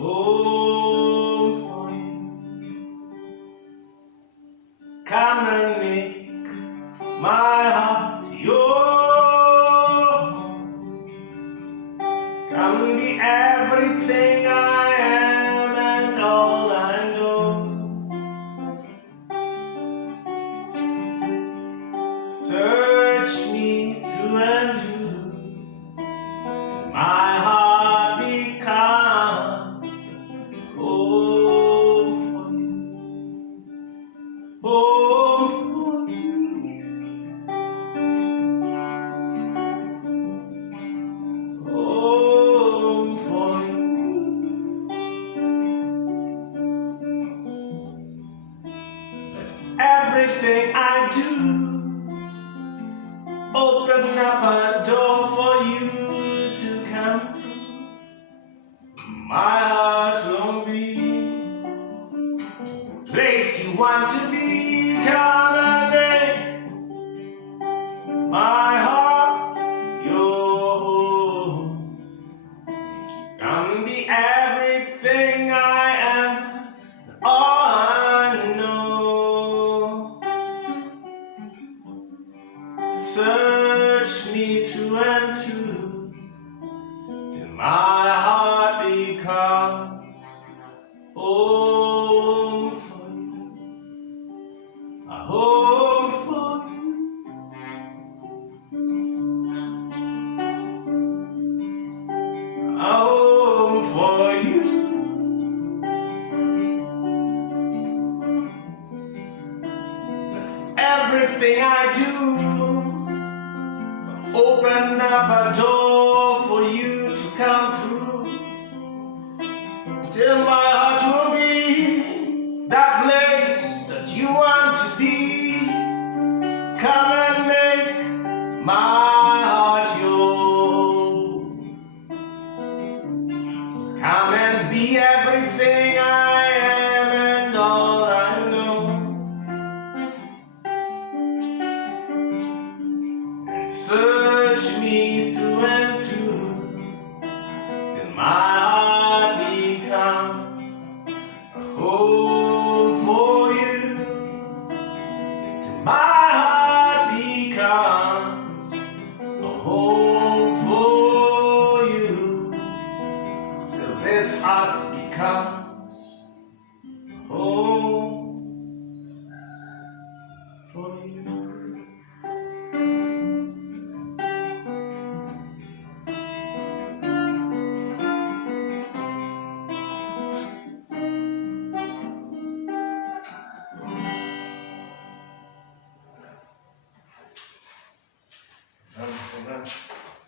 home for you. Come and make my heart your home. Come and be everything I am and all I know. Search me through and through. My heart becomes home for you. Home for you. Home for you. Let everything I do open up a door for you to come. My heart won't be the place you want to be. Come and make my heart your home. Come and be everything I am, all I know. Search me through and through, till my heart becomes home for you, a home for you, a home for you. Let everything I do open up a door for you to come through, till my heart will be that place that you want to be. Come and make my heart your home. Come and be everything I am and all I know. And search me through and through, till my heart becomes a home for you. Till my heart becomes a home for you. Till this heart becomes a home for you.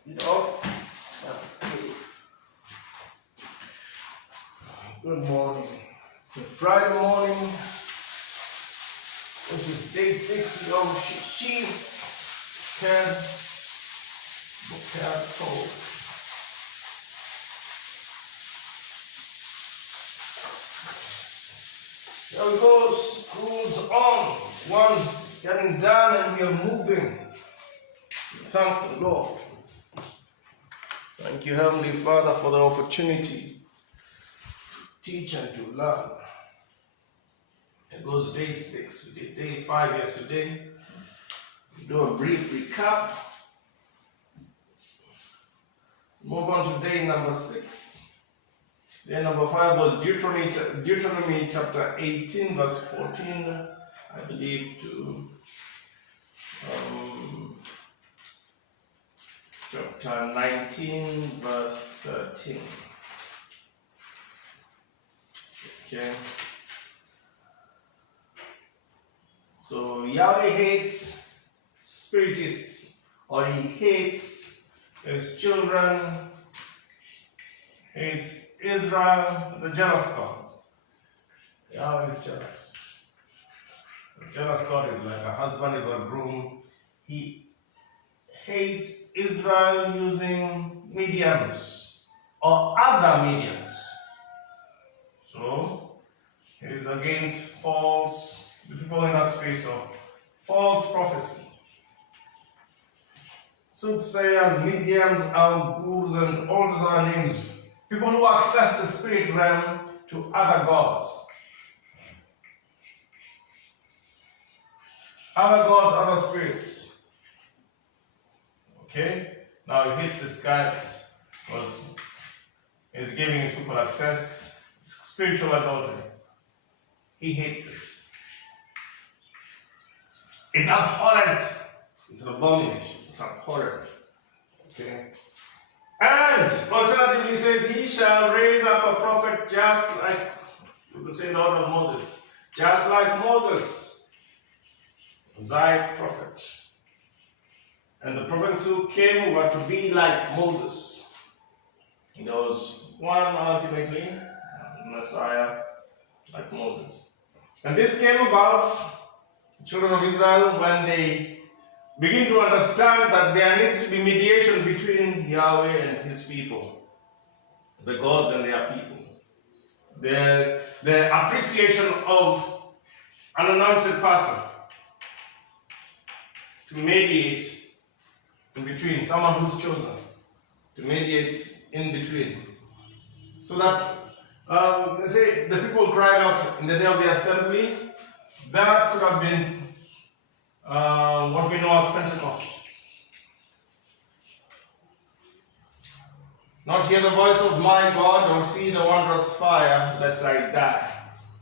It off. Okay. Good morning. It's a Friday morning. This is day 6 of Shoftim. There we go. School's on. One's getting done and we are moving. Thank the Lord. Thank you, Heavenly Father, for the opportunity to teach and to learn. It goes day 6. We did day 5 yesterday. We do a brief recap. Move on to day number 6. Day number 5 was Deuteronomy chapter 18, verse 14, I believe, to chapter 19, verse 13. Okay. So Yahweh hates spiritists, or he hates his children, hates Israel, the jealous God. Yahweh is jealous. The jealous God is like a husband is a groom. He hates Israel using mediums or other mediums. So he is against the people in that space of false prophecy. Soothsayers, mediums, gurus, and all those other names People who access the spirit realm to other gods. Other gods, other spirits. Okay? Now he hates this guys because he's giving his people access. It's spiritual adultery. He hates this. It's abhorrent. It's an abomination. It's abhorrent. Okay? And alternatively says, he shall raise up a prophet just like, we could say the order of Moses, just like Moses, thy prophet. And the prophets who came were to be like Moses. There was one ultimately, Messiah, like Moses. And this came about, children of Israel, when they begin to understand that there needs to be mediation between Yahweh and his people, the gods and their people. The appreciation of an anointed person to mediate in between, someone who's chosen to mediate in between. So that, they say, the people cried out in the day of the assembly. That could have been what we know as Pentecost. Not hear the voice of my God or see the wondrous fire, lest I die.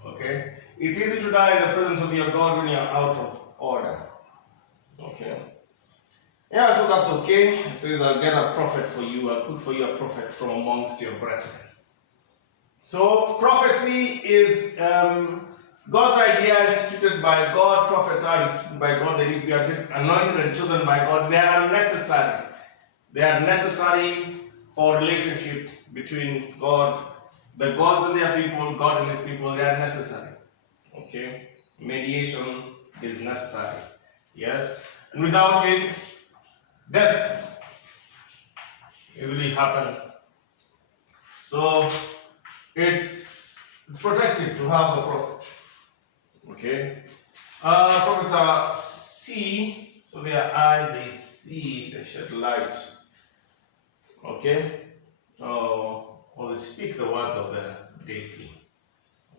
Okay? It's easy to die in the presence of your God when you're out of order. Okay? Yeah, so that's okay. It says, I'll get a prophet for you. I'll put for you a prophet from amongst your brethren. So, prophecy is God's idea instituted by God. Prophets are instituted by God. They need to be anointed and chosen by God. They are necessary. They are necessary for relationship between God, the gods and their people, God and his people. They are necessary. Okay? Mediation is necessary. Yes? And without it, death easily happen. So it's protective to have the prophet. Okay? Prophets are see, so their eyes they see, they shed light. Okay? Or they speak the words of the deity.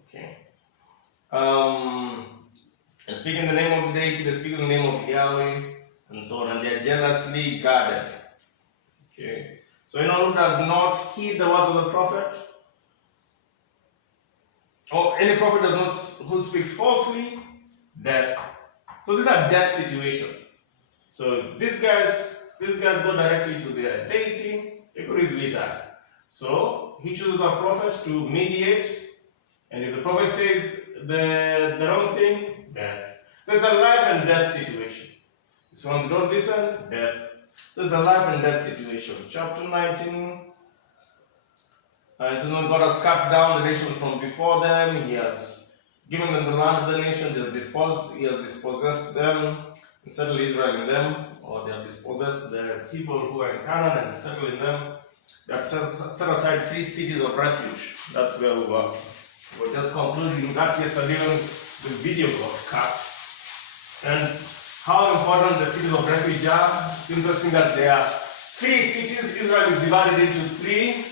Okay? They speak in the name of the deity, they speak in the name of Yahweh, and so on, and they are jealously guarded. Okay? So anyone who does not heed the words of the prophet, or any prophet does not, who speaks falsely, death. So these are death situations. So these guys go directly to their deity, they could easily die. So he chooses a prophet to mediate, and if the prophet says the wrong thing, death. So it's a life and death situation. If ones don't listen, death. So it's a life and death situation. Chapter 19. It says, when God has cut down the nations from before them, he has given them the land of the nations, he has dispossessed them, and settled Israel in them, or they have dispossessed the people who are in Canaan and settled in them. They have set aside 3 cities of refuge. That's where we were. We were just concluding that yesterday when the video got cut. And how important the cities of refuge are. It's interesting that there are 3 cities. Israel is divided into 3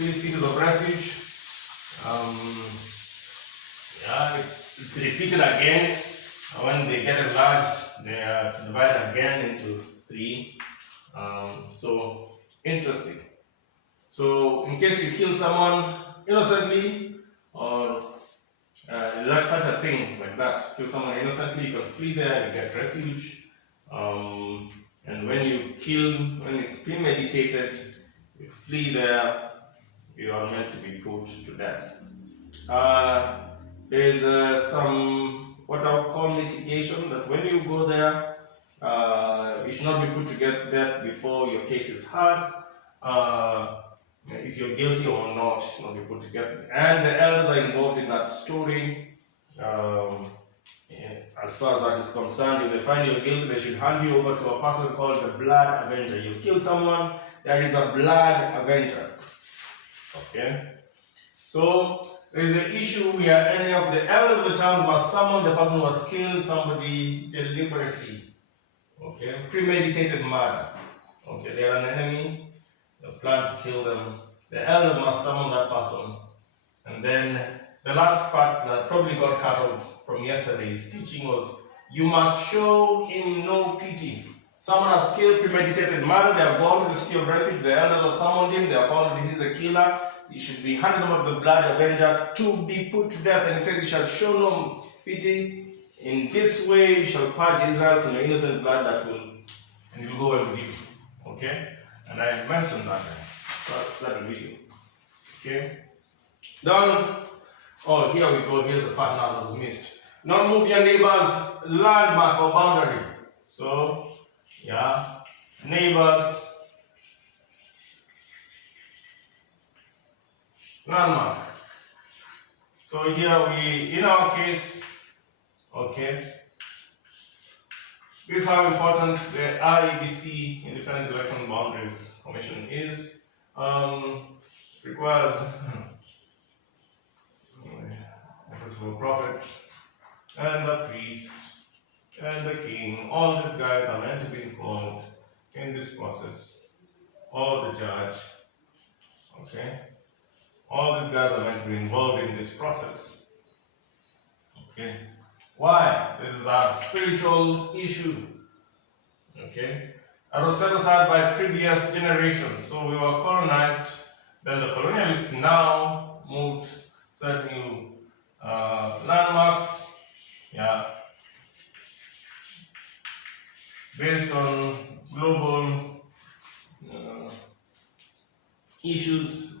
cities of refuge. It's repeated again. When they get enlarged, they are to divide again into 3. So interesting. So in case you kill someone innocently, or there's such a thing like that, kill someone innocently, you can flee there and get refuge. And when you kill, when it's premeditated, you flee there, you are meant to be put to death. There's some, what I would call mitigation, that when you go there, you should not be put to death before your case is heard. If you're guilty or not, should not be put to death. And the elders are involved in that story. As far as that is concerned, if they find you guilty, they should hand you over to a person called the blood avenger. You've killed someone, there is a blood avenger. Okay? So, there is an issue where any of the elders of the town must summon the person who has killed somebody deliberately. Okay? Premeditated murder. Okay, they are an enemy, they plan to kill them, the elders must summon that person. And then the last part that probably got cut off from yesterday's teaching was, you must show him no pity. Someone has killed premeditated murder, they have gone to the city of refuge, the elders have summoned him, they have found that he is a killer, he should be handed over to the blood avenger to be put to death. And he says, he shall show no pity. In this way you shall purge Israel from your innocent blood, and it will go well with you. Okay? And I mentioned that. So that's that video. Okay? Then, oh, here we go. Here's the part now that was missed. Not move your neighbor's landmark or boundary. So, yeah, neighbor's landmark. So here we, in our case, okay, this is how important the IEBC, Independent Election Boundaries Commission, is. Requires office of a prophet and the priest and the king. All these guys are meant to be involved in this process, or the judge. Okay, all these guys are meant to be involved in this process. Okay, why? This is a spiritual issue. Okay, that was set aside by previous generations. So we were colonized. Then the colonialists now moved certain new landmarks, yeah, based on global issues,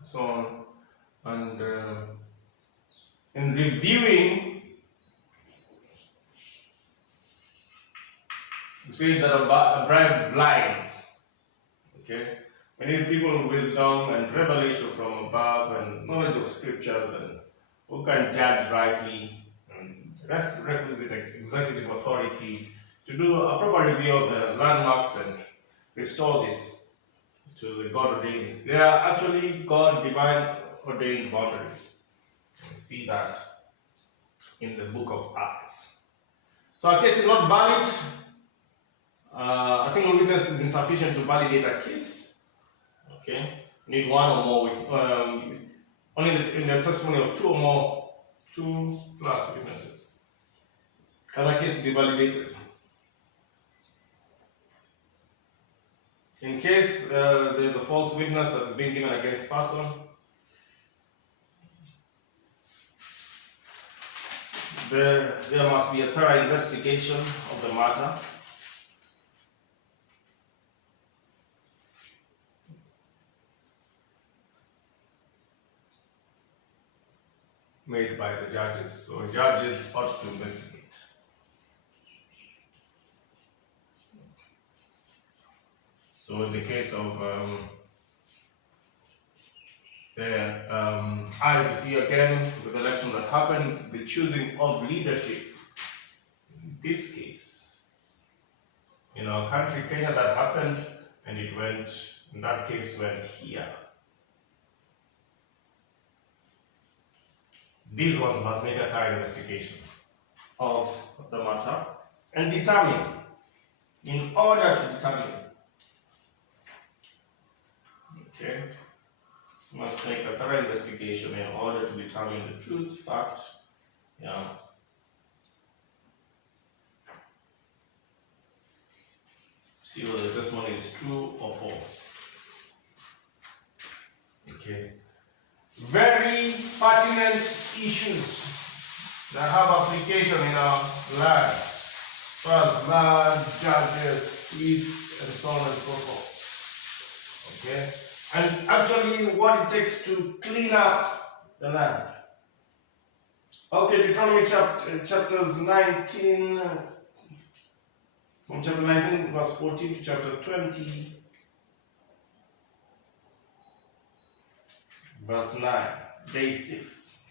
so on. And in reviewing, you see that a bribe blinds. Okay. We need people with wisdom and revelation from above and knowledge of scriptures and who can judge rightly and requisite executive authority to do a proper review of the landmarks and restore this to the God ordained. They are actually God divine ordained boundaries. We see that in the book of Acts. So a case is not valid. A single witness is insufficient to validate a case. Okay, you need one or more, only in the testimony of two plus witnesses can a case be validated. In case there is a false witness that is being given against person, there must be a thorough investigation of the matter. Made by the judges. So judges ought to investigate. So in the case of the IBC again, with the election that happened, the choosing of leadership, in this case, in our country, Kenya, that happened, and it went, in that case, went here. These ones must make a thorough investigation of the matter and determine, in order to determine, okay, must make a thorough investigation in order to determine the truth, fact, yeah. See whether the testimony is true or false. Okay. Very pertinent issues that have application in our land, as far as land, judges, priests, and so on and so forth. Okay? And actually, what it takes to clean up the land. Okay, Deuteronomy chapters 19, from chapter 19, verse 14 to chapter 20. Verse 9, day 6.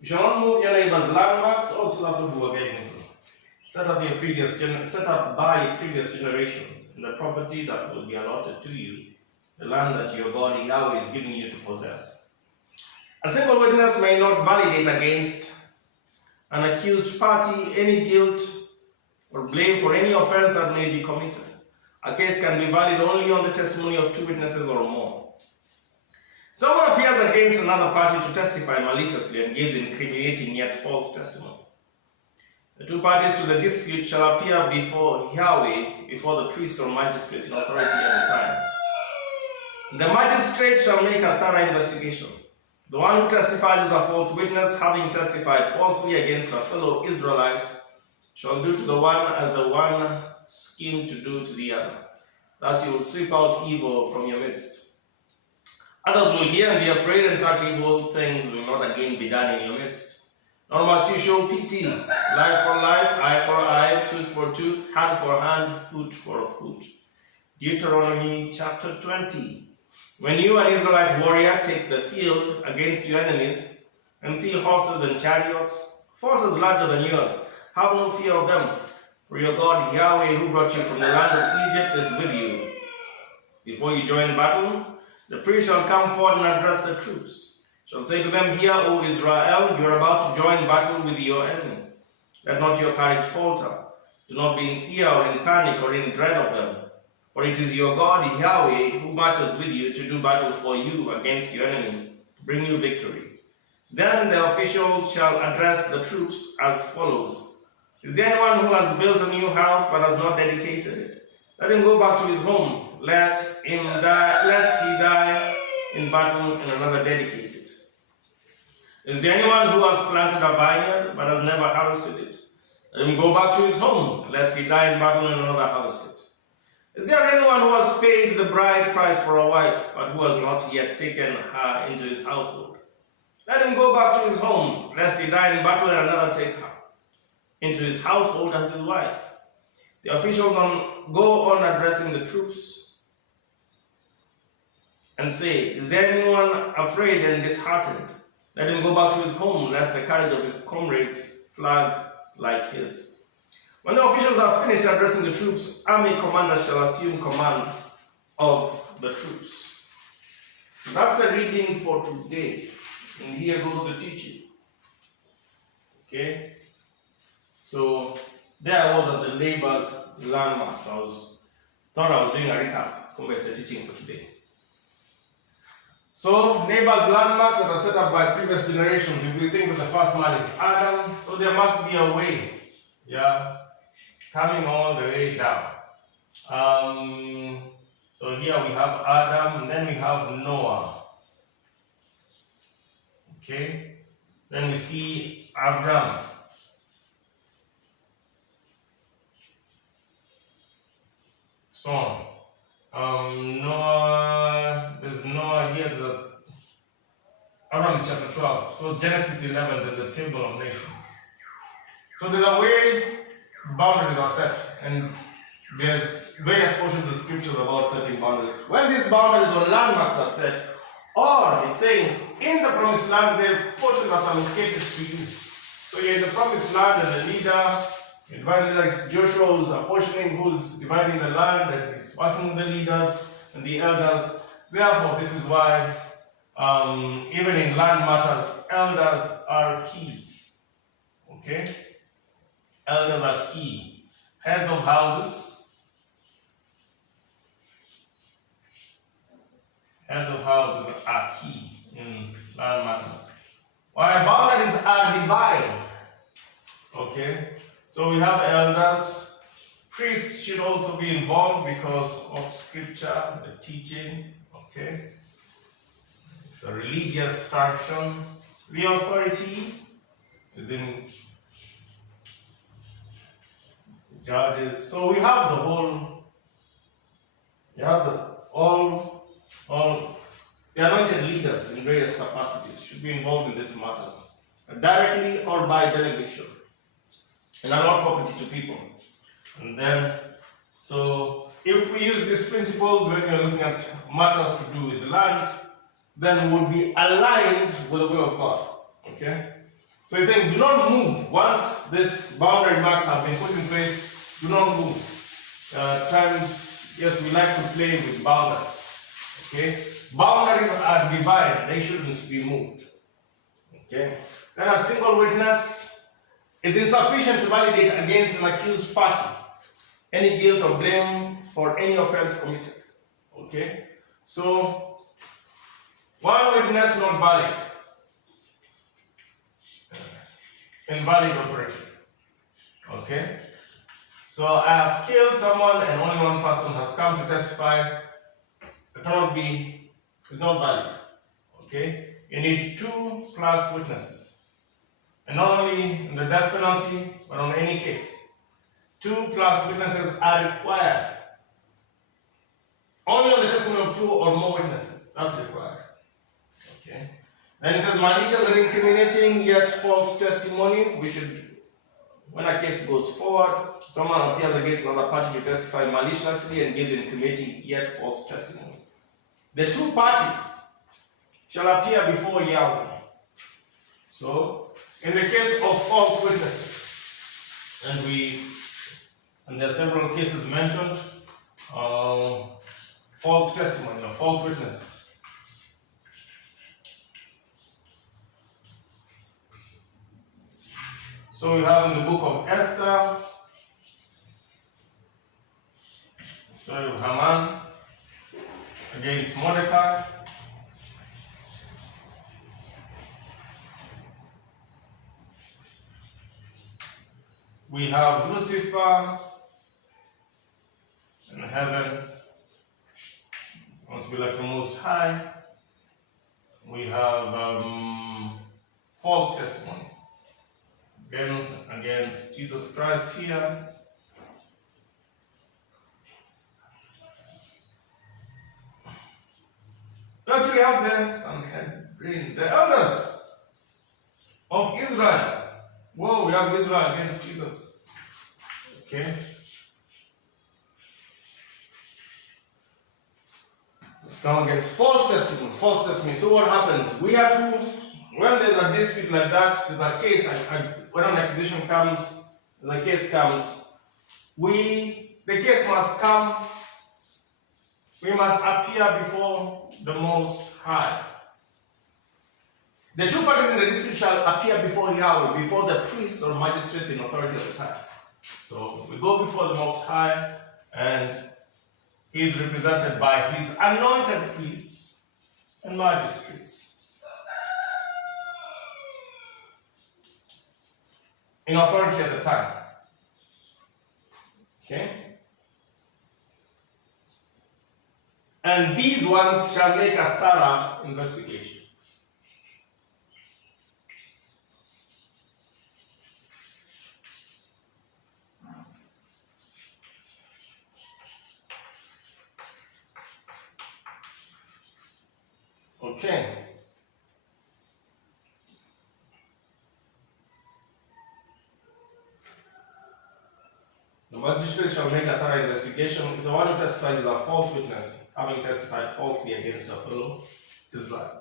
You shall not move your neighbor's landmarks. Also, that's what we were getting into. Set up by previous generations in the property that will be allotted to you, the land that your God Yahweh is giving you to possess. A single witness may not validate against an accused party any guilt or blame for any offense that may be committed. A case can be valid only on the testimony of 2 witnesses or more. Someone appears against another party to testify maliciously, engage in incriminating yet false testimony. The 2 parties to the dispute shall appear before Yahweh, before the priests or magistrates in authority at the time. The magistrate shall make a thorough investigation. The one who testifies is a false witness, having testified falsely against a fellow Israelite, shall do to the one as the one schemed to do to the other. Thus you will sweep out evil from your midst. Others will hear and be afraid, and such evil things will not again be done in your midst. Nor must you show pity, life for life, eye for eye, tooth for tooth, hand for hand, foot for foot. Deuteronomy chapter 20. When you, an Israelite warrior, take the field against your enemies, and see horses and chariots, forces larger than yours, have no fear of them, for your God Yahweh, who brought you from the land of Egypt, is with you. Before you join battle, the priest shall come forward and address the troops. Shall say to them, Hear, O Israel, you are about to join battle with your enemy. Let not your courage falter. Do not be in fear or in panic or in dread of them. For it is your God Yahweh who marches with you to do battle for you against your enemy, to bring you victory. Then the officials shall address the troops as follows. Is there anyone who has built a new house but has not dedicated it? Let him go back to his home. Let him die, lest he die in battle in another dedicated. Is there anyone who has planted a vineyard but has never harvested it? Let him go back to his home, lest he die in battle and another harvest it. Is there anyone who has paid the bride price for a wife, but who has not yet taken her into his household? Let him go back to his home, lest he die in battle and another take her into his household as his wife. The officials go on addressing the troops and say, Is there anyone afraid and disheartened? Let him go back to his home, lest the courage of his comrades flag like his. When the officials are finished addressing the troops, army commanders shall assume command of the troops. So that's the reading for today. And here goes the teaching. Okay? So there I was at the labor's landmarks. Thought I was doing a recap compared to the teaching for today. So, neighbors' landmarks that are set up by previous generations. If we think that the first man is Adam, so there must be a way, coming all the way down. So here we have Adam, and then we have Noah. Okay, then we see Abraham. Son. Noah, there's Noah here, Abraham is chapter 12. So Genesis 11, there's a table of nations. So there's a way boundaries are set, and there's various portions of scriptures about setting boundaries. When these boundaries or landmarks are set, or it's saying, in the promised land, there are portions that are located to you. So you're in the promised land, and the leader, dividing like Joshua who's apportioning, who's dividing the land, and he's working with the leaders and the elders. Therefore, this is why even in land matters, elders are key. Okay? Elders are key. Heads of houses. Heads of houses are key in land matters. Why boundaries are divine. Okay? So we have elders. Priests should also be involved because of scripture, the teaching. Okay? It's a religious function. The authority is in judges. So we have the whole, all the anointed leaders in various capacities should be involved in these matters, directly or by delegation, and allot property to people. And then, so if we use these principles when we're looking at matters to do with the land, then we'll be aligned with the will of God. Okay? So he's saying, do not move. Once these boundary marks have been put in place, do not move. Times, yes, we like to play with boundaries. Okay? Boundaries are divine. They shouldn't be moved. Okay? Then a single witness is insufficient to validate against an accused party. any guilt or blame for any offense committed. Okay? So, one witness not valid. Invalid operation. Okay? So, I have killed someone and only one person has come to testify. It cannot be, it's not valid. Okay? You need 2 plus witnesses. And not only in the death penalty, but on any case. 2 plus witnesses are required. Only on the testimony of 2 or more witnesses. That's required. Okay. Then it says malicious and incriminating yet false testimony. We should, when a case goes forward, someone appears against another party to testify maliciously and gives incriminating yet false testimony. The 2 parties shall appear before Yahweh. So, in the case of false witnesses, and there are several cases mentioned, false testimony or false witness. So we have in the book of Esther, story of Haman against Mordecai. We have Lucifer in heaven, wants to be like the Most High. We have false testimony against Jesus Christ here. We actually have the elders of Israel. Whoa, we have Israel against Jesus. Okay. Let's come against false testimony. False testimony. So what happens? We have to, when there's a dispute like that, there's a case, when an accusation comes, the case comes, the case must come, we must appear before the Most High. The 2 parties in the dispute shall appear before Yahweh, before the priests or magistrates in authority of the time. So we go before the Most High, and he is represented by his anointed priests and magistrates in authority at the time. Okay? And these ones shall make a thorough investigation. Okay. The magistrate shall make a thorough investigation. If the one who testifies is a false witness, having testified falsely against a fellow Israelite.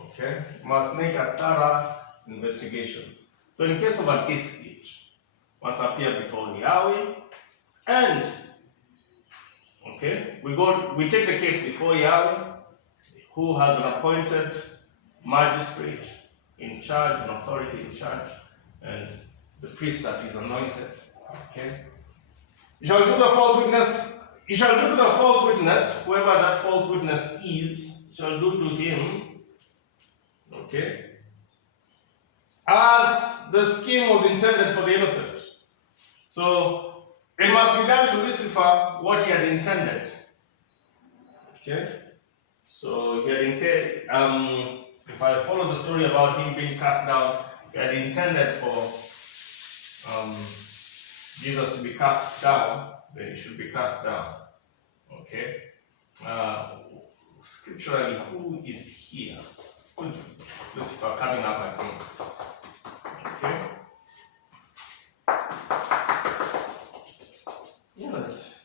Okay? Must make a thorough investigation. So in case of a dispute, must appear before Yahweh, and okay, we take the case before Yahweh, who has an appointed magistrate in charge, an authority in charge, and the priest that is anointed. Okay. You shall do the false witness. You shall do to the false witness, whoever that false witness is, shall do to him. Okay. As the scheme was intended for the innocent. So it must be done to Lucifer what he had intended. Okay? So he had intended, if I follow the story about him being cast down, he had intended for Jesus to be cast down, then he should be cast down. Okay? Scripturally, who is here? Who is Lucifer coming up against? Okay? Yes.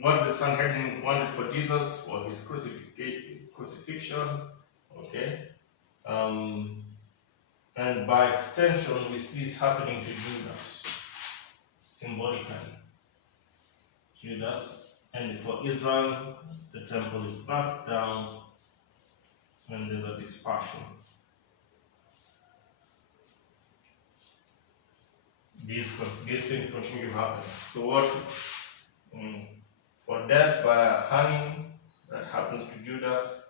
What the Sanhedrin wanted for Jesus was his crucifixion. Okay? And by extension, we see this happening to Judas, symbolically. Judas, and for Israel, the temple is burnt down, and there's a dispersion. these things continue to happen. So what? For death by hanging, that happens to Judas.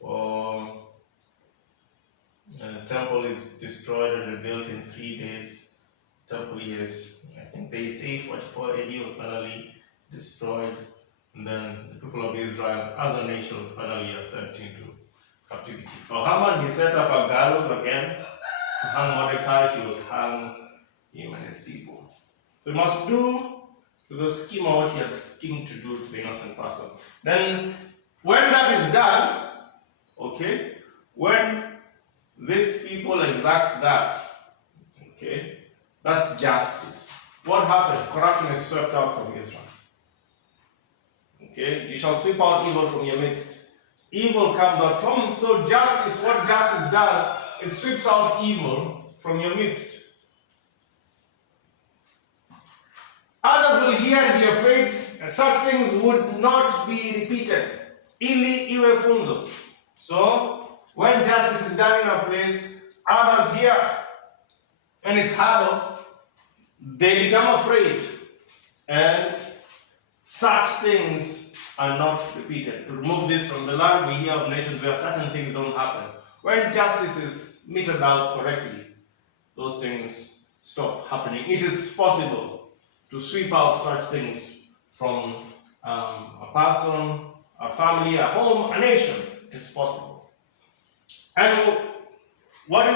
For the temple is destroyed and rebuilt in 3 days. Temple is, I think they say 44 AD was finally destroyed. And then the people of Israel as a nation finally are sent into captivity. For Haman, he set up a gallows again. To hang Mordecai, he was hung, him and his people. So he must do to the schema what he had schemed to do to the innocent person. Then, when that is done, okay, when these people exact that, okay, that's justice. What happens? Corruption is swept out from Israel. Okay, you shall sweep out evil from your midst. Evil comes out from, so justice, what justice does, it sweeps out evil from your midst. Others will hear and be afraid, and such things would not be repeated. Ili iwe funzo. So, when justice is done in a place, others hear, and it's heard of, they become afraid, and such things are not repeated. To remove this from the land, we hear of nations where certain things don't happen. When justice is meted out correctly, those things stop happening. It is possible to sweep out such things from a person, a family, a home, a nation. It's possible. And what are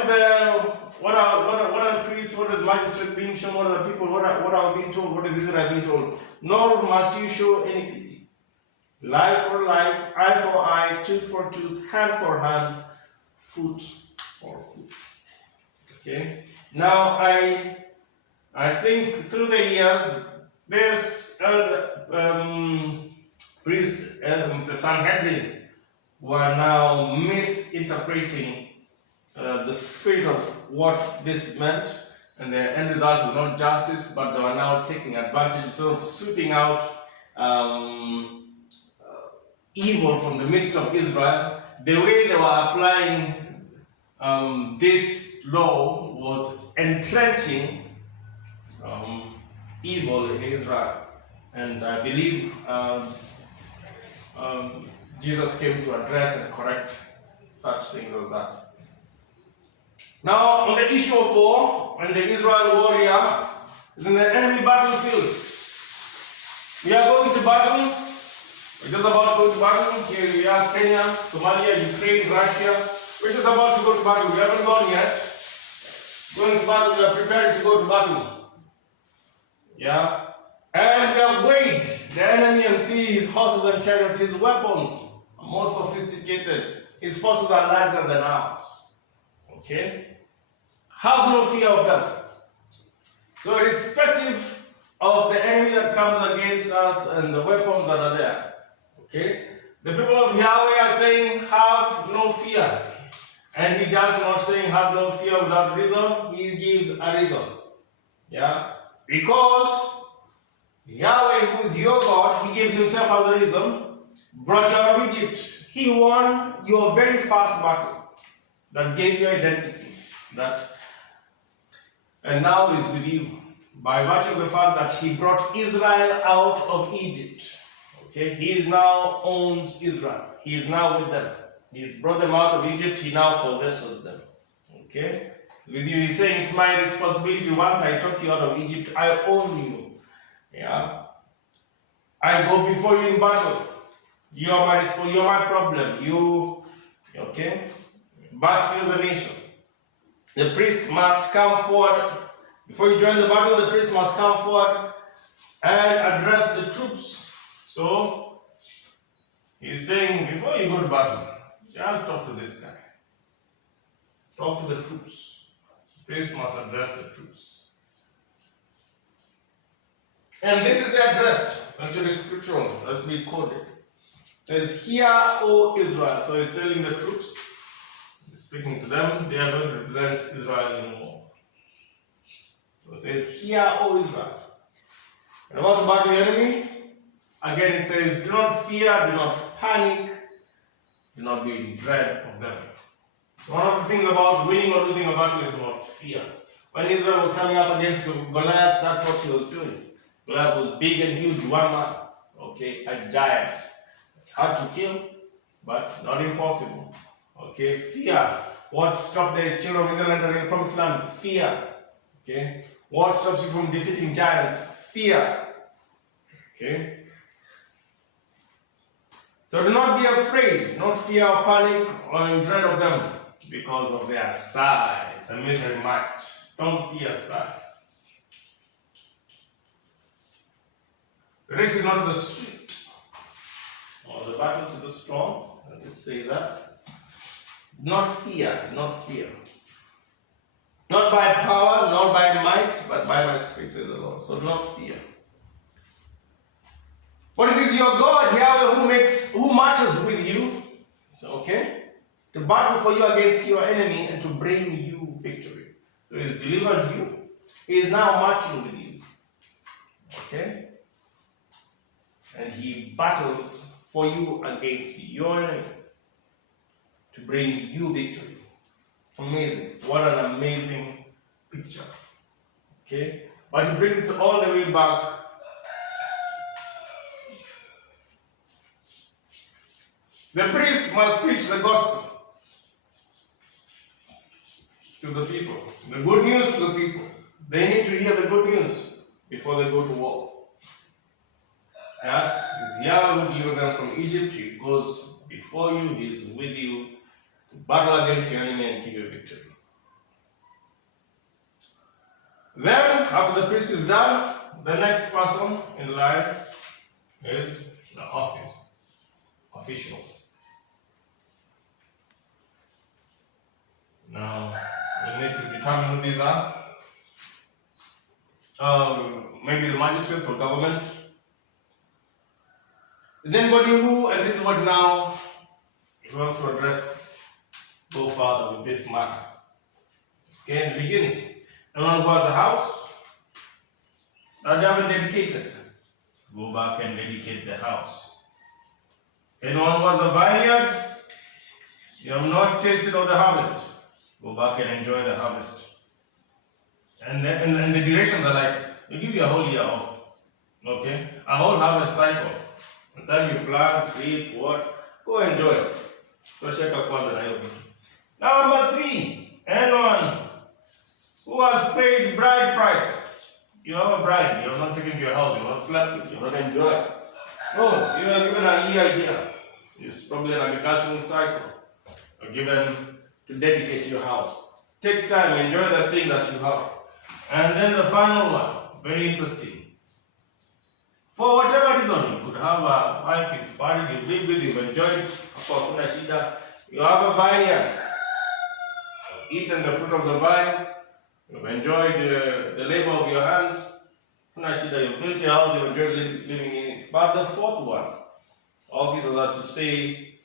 the priests, what is the magistrate being shown, what are the people, what are we being told, what is Israel being told? Nor must you show any pity. Life for life, eye for eye, tooth for tooth, hand for hand, foot for foot. Okay? Now I think through the years, this priest, the Sanhedrin, were now misinterpreting the spirit of what this meant, and the end result was not justice, but they were now taking advantage, sort of sweeping out evil from the midst of Israel. The way they were applying this law was entrenching evil in Israel, and I believe Jesus came to address and correct such things as that. Now, on the issue of war, when the Israel warrior is in the enemy battlefield, we are going to battle. We're just about to go to battle. Here we are, Kenya, Somalia, Ukraine, Russia. We're just about to go to battle. We haven't gone yet. Going to battle, we are preparing to go to battle. Yeah? And we have weighed the enemy and see his horses and chariots, his weapons are more sophisticated. His forces are larger than ours. Okay? Have no fear of them. So irrespective of the enemy that comes against us and the weapons that are there, okay, the people of Yahweh are saying, have no fear. And he does not saying, have no fear without reason. He gives a reason. Yeah? Because Yahweh, who is your God, he gives himself as a reason, brought you out of Egypt. He won your very first battle that gave you identity. And now is with you. By virtue of the fact that he brought Israel out of Egypt. Okay, he now owns Israel. He is now with them. He's brought them out of Egypt, he now possesses them. Okay? With you, he's saying it's my responsibility. Once I took you out of Egypt, I own you. Yeah? I go before you in battle. You are my problem. Okay? But here's the nation. The priest must come forward. Before you join the battle, the priest must come forward and address the troops. So, he's saying, before you go to battle, just talk to this guy. Talk to the troops. The priest must address the troops. And this is the address, actually scriptural, let's be quoted. It says, hear, O Israel. So he's telling the troops, he's speaking to them, they are going to represent Israel in war. So it says, hear, O Israel. And about to battle the enemy, again it says, do not fear, do not panic, do not be in dread of them. So one of the things about winning or losing a battle is about fear. When Israel was coming up against Goliath, that's what he was doing. Goliath was big and huge, one man. Okay, a giant. It's hard to kill, but not impossible. Okay, fear. What stopped the children of Israel entering the promised land? Fear. Okay, what stops you from defeating giants? Fear. Okay. So do not be afraid, not fear or panic or in dread of them because of their size and military might. Don't fear size. The race is not to the swift or the battle to the strong. I did say that. Not fear, not fear. Not by power, not by might, but by my spirit, says the Lord. So do not fear. For it is your God, Yahweh, who marches with you. So, okay? To battle for you against your enemy and to bring you victory. So he's delivered you. He is now marching with you. Okay? And he battles for you against your enemy to bring you victory. Amazing. What an amazing picture. Okay? But he brings it all the way back. The priest must preach the gospel to the people. The good news to the people. They need to hear the good news before they go to war. That is Yahweh who delivered them from Egypt. He goes before you. He is with you to battle against your enemy and give you victory. Then, after the priest is done, the next person in line is the officials. Now, we need to determine who these are. Maybe the magistrates or government. Is anybody who, and this is what now he wants to address, go further with this matter. Okay, and it begins. Anyone who has a house that they haven't dedicated, go back and dedicate the house. Anyone who has a vineyard, you have not tasted of the harvest, go back and enjoy the harvest. And the durations are like, we give you a whole year off. Okay? A whole harvest cycle. The time you plant, reap, what, go enjoy it. So check out now, number 3, anyone who has paid bride price. You have a bride, you have not taken to your house, you have not slept with, you have not enjoyed. No, you are given a year here. It's probably an agricultural cycle. You're given to dedicate your house. Take time, enjoy the thing that you have. And then the final one, very interesting. For whatever reason, you could have a wife, you've married, you live with, you've enjoyed, you have a vineyard, you've eaten the fruit of the vine, you've enjoyed the labor of your hands, you've built your house, you've enjoyed living in it. But the fourth one, officers are to say,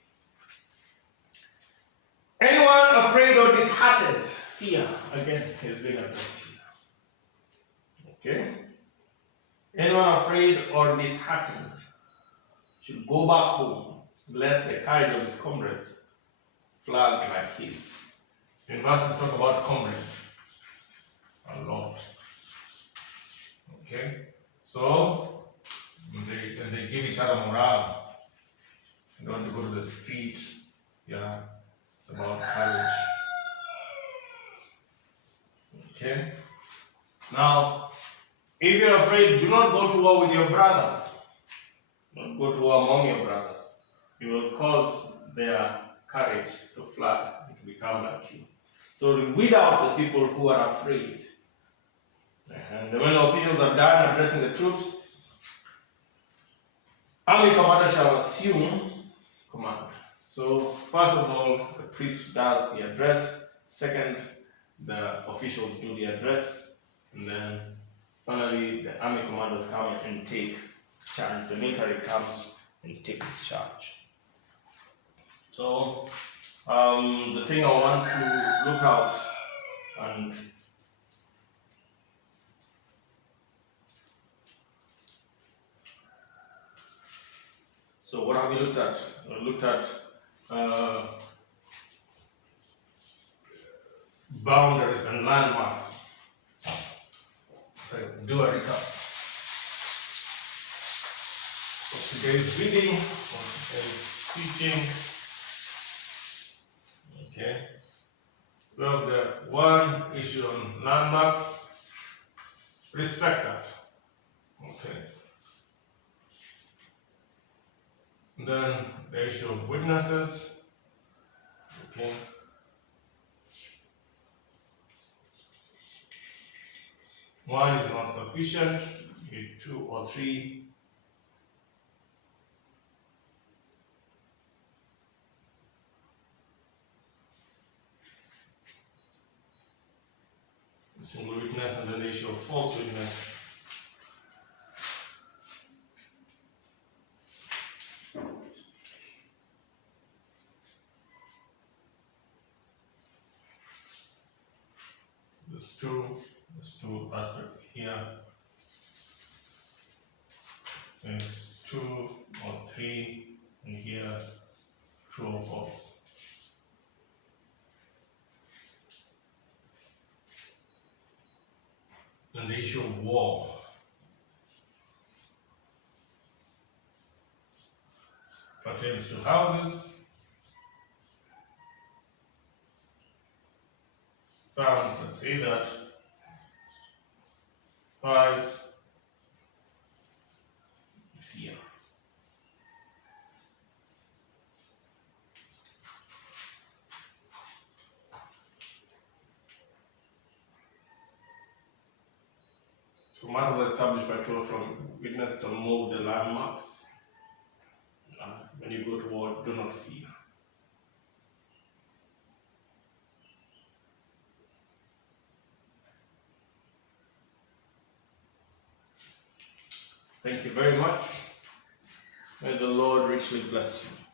anyone afraid or disheartened, fear, again, is being addressed here. Okay? Anyone afraid or disheartened should go back home, lest the courage of his comrades flag like his. Universities talk about comrades a lot. Okay? So, they give each other morale. You don't want to go to the street. Yeah, it's about courage. Okay? Now, if you're afraid, do not go to war with your brothers. Don't go to war among your brothers. You will cause their courage to flag, to become like you. So weed out the people who are afraid. And when the officials are done addressing the troops, army commander shall assume command. So first of all, the priest does the address. Second, the officials do the address. And then finally, the army commanders come and take charge. The military comes and takes charge. So, the thing I want to look out and so what have we looked at? We looked at boundaries and landmarks. do a recap of today's reading, of today's teaching. Okay. We have the one issue on landmarks. Respect that. Okay. Then the issue of witnesses. Okay. One is not sufficient. You need 2 or 3. Single witness, and then the issue of false witness. There's two aspects here. There's 2 or 3, and here true or false. And the issue of war. Pertains to houses, farms that say that, wives, fear. So matters established by truth from witness to move the landmarks. When you go to war, do not fear. Thank you very much. May the Lord richly bless you.